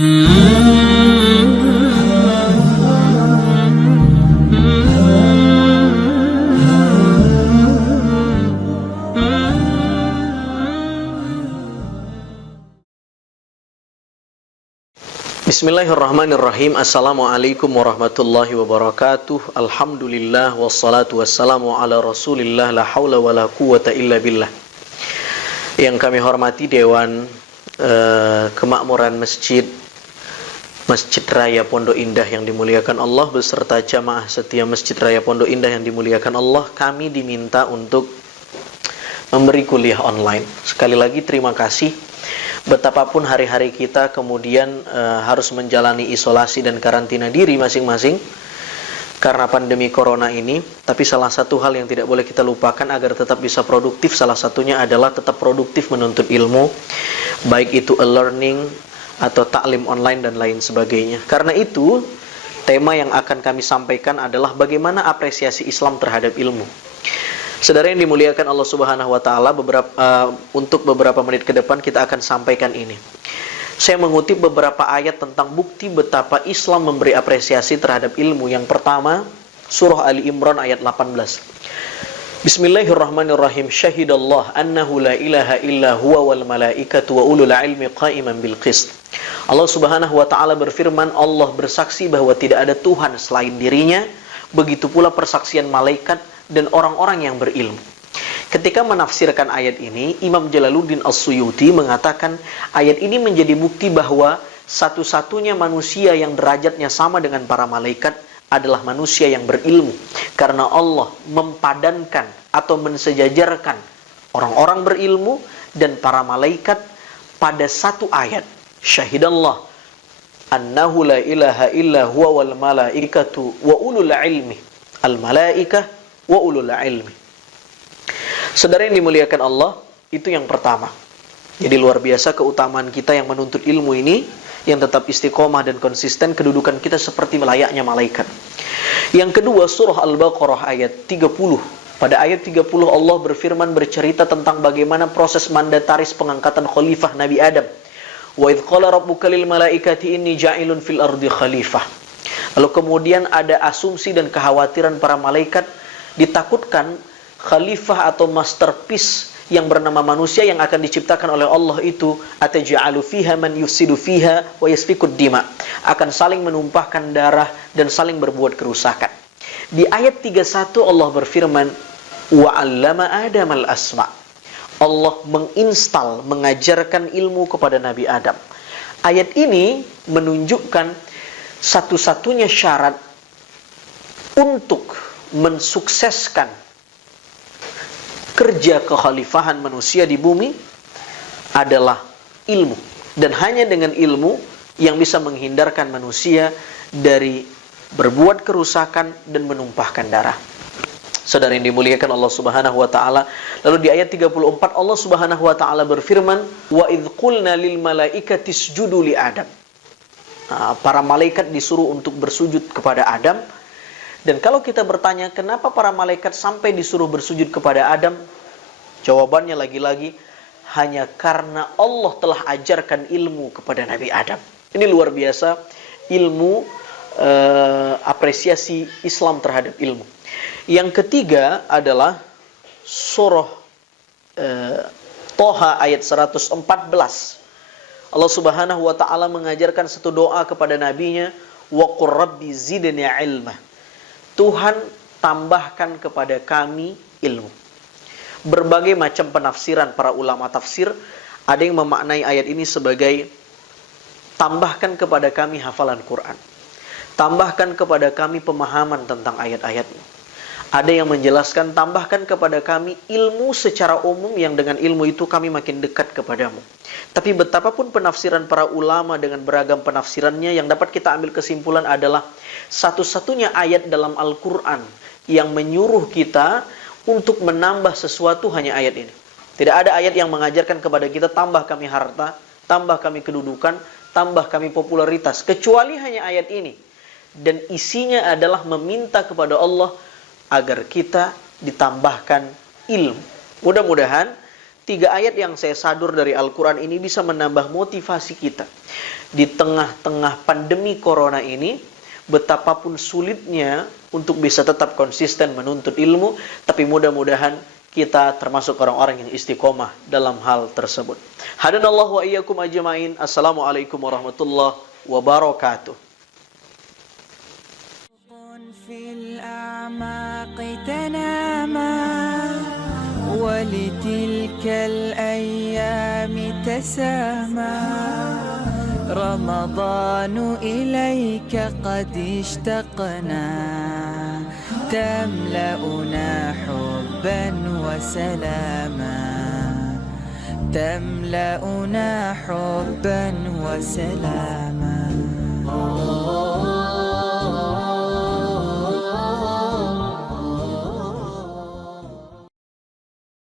Bismillahirrahmanirrahim. Assalamualaikum warahmatullahi wabarakatuh. Alhamdulillah wassalatu wassalamu ala Rasulillah la haula wala quwata illa billah. Yang kami hormati Dewan Kemakmuran Masjid Raya Pondok Indah yang dimuliakan Allah beserta jamaah setia Masjid Raya Pondok Indah yang dimuliakan Allah, kami diminta untuk memberi kuliah online. Sekali lagi terima kasih. Betapapun hari-hari kita kemudian harus menjalani isolasi dan karantina diri masing-masing karena pandemi corona ini, tapi salah satu hal yang tidak boleh kita lupakan agar tetap bisa produktif, salah satunya adalah tetap produktif menuntut ilmu, baik itu e-learning atau taklim online dan lain sebagainya. Karena itu, tema yang akan kami sampaikan adalah bagaimana apresiasi Islam terhadap ilmu. Saudara yang dimuliakan Allah Subhanahu wa taala, untuk beberapa menit ke depan kita akan sampaikan ini. Saya mengutip beberapa ayat tentang bukti betapa Islam memberi apresiasi terhadap ilmu. Yang pertama, surah Ali Imran ayat 18. Bismillahirrahmanirrahim. Syahidallah annahu la ilaha illa huwa wal malaikatu wa ulul ilmi qa'iman bil qist. Allah Subhanahu wa taala berfirman, Allah bersaksi bahwa tidak ada Tuhan selain dirinya, begitu pula persaksian malaikat dan orang-orang yang berilmu. Ketika menafsirkan ayat ini, Imam Jalaluddin As-Suyuti mengatakan ayat ini menjadi bukti bahwa satu-satunya manusia yang derajatnya sama dengan para malaikat adalah manusia yang berilmu. Karena Allah mempadankan atau mensejajarkan orang-orang berilmu dan para malaikat pada satu ayat. Syahidallah annahu la ilaha illa huwa wal malaikatu wa ulul ilmi. Al-malaikah wa ulul ilmi. Saudara yang dimuliakan Allah, itu yang pertama. Jadi luar biasa keutamaan kita yang menuntut ilmu ini, yang tetap istiqomah dan konsisten, kedudukan kita seperti melayaknya malaikat. Yang kedua, surah Al-Baqarah ayat 30. Pada ayat 30 Allah berfirman bercerita tentang bagaimana proses mandataris pengangkatan khalifah Nabi Adam. Wa idz qala rabbuka lil malaikati inni ja'ilun fil ardi khalifah. Lalu kemudian ada asumsi dan kekhawatiran para malaikat, ditakutkan khalifah atau masterpiece yang bernama manusia yang akan diciptakan oleh Allah itu ataj'alu fiha man yufsidu fiha wa yasfikud dima, akan saling menumpahkan darah dan saling berbuat kerusakan. Di ayat 31 Allah berfirman wa 'allama Adam al-asma'. Allah menginstal, mengajarkan ilmu kepada Nabi Adam. Ayat ini menunjukkan satu-satunya syarat untuk mensukseskan kerja kekhalifahan manusia di bumi adalah ilmu. Dan hanya dengan ilmu yang bisa menghindarkan manusia dari berbuat kerusakan dan menumpahkan darah. Saudara yang dimuliakan Allah Subhanahu wa taala, lalu di ayat 34 Allah Subhanahu wa taala berfirman, "Wa idz qulna lil malaikati isjudu li Adam." Para malaikat disuruh untuk bersujud kepada Adam. Dan kalau kita bertanya, kenapa para malaikat sampai disuruh bersujud kepada Adam? Jawabannya lagi-lagi, hanya karena Allah telah ajarkan ilmu kepada Nabi Adam. Ini luar biasa, ilmu, apresiasi Islam terhadap ilmu. Yang ketiga adalah surah Toha ayat 114. Allah Subhanahu wa taala mengajarkan satu doa kepada nabinya, wa qur rabbi zidni ilma. Tuhan, tambahkan kepada kami ilmu. Berbagai macam penafsiran para ulama tafsir, ada yang memaknai ayat ini sebagai tambahkan kepada kami hafalan Quran. Tambahkan kepada kami pemahaman tentang ayat-ayatmu. Ada yang menjelaskan tambahkan kepada kami ilmu secara umum yang dengan ilmu itu kami makin dekat kepadamu. Tapi betapapun penafsiran para ulama dengan beragam penafsirannya, yang dapat kita ambil kesimpulan adalah satu-satunya ayat dalam Al-Quran yang menyuruh kita untuk menambah sesuatu hanya ayat ini. Tidak ada ayat yang mengajarkan kepada kita tambah kami harta, tambah kami kedudukan, tambah kami popularitas, kecuali hanya ayat ini. Dan isinya adalah meminta kepada Allah agar kita ditambahkan ilmu. Mudah-mudahan 3 ayat yang saya sadur dari Al-Quran ini bisa menambah motivasi kita. Di tengah-tengah pandemi corona ini, betapapun sulitnya untuk bisa tetap konsisten menuntut ilmu, tapi mudah-mudahan kita termasuk orang-orang yang istiqomah dalam hal tersebut. Hadanallahu wa iyyakum ajma'in. Assalamualaikum warahmatullahi wabarakatuh. ولتلك الأيام تسامى رمضان إليك قد اشتقنا تملأنا حبا وسلاما تملأنا حبا وسلاما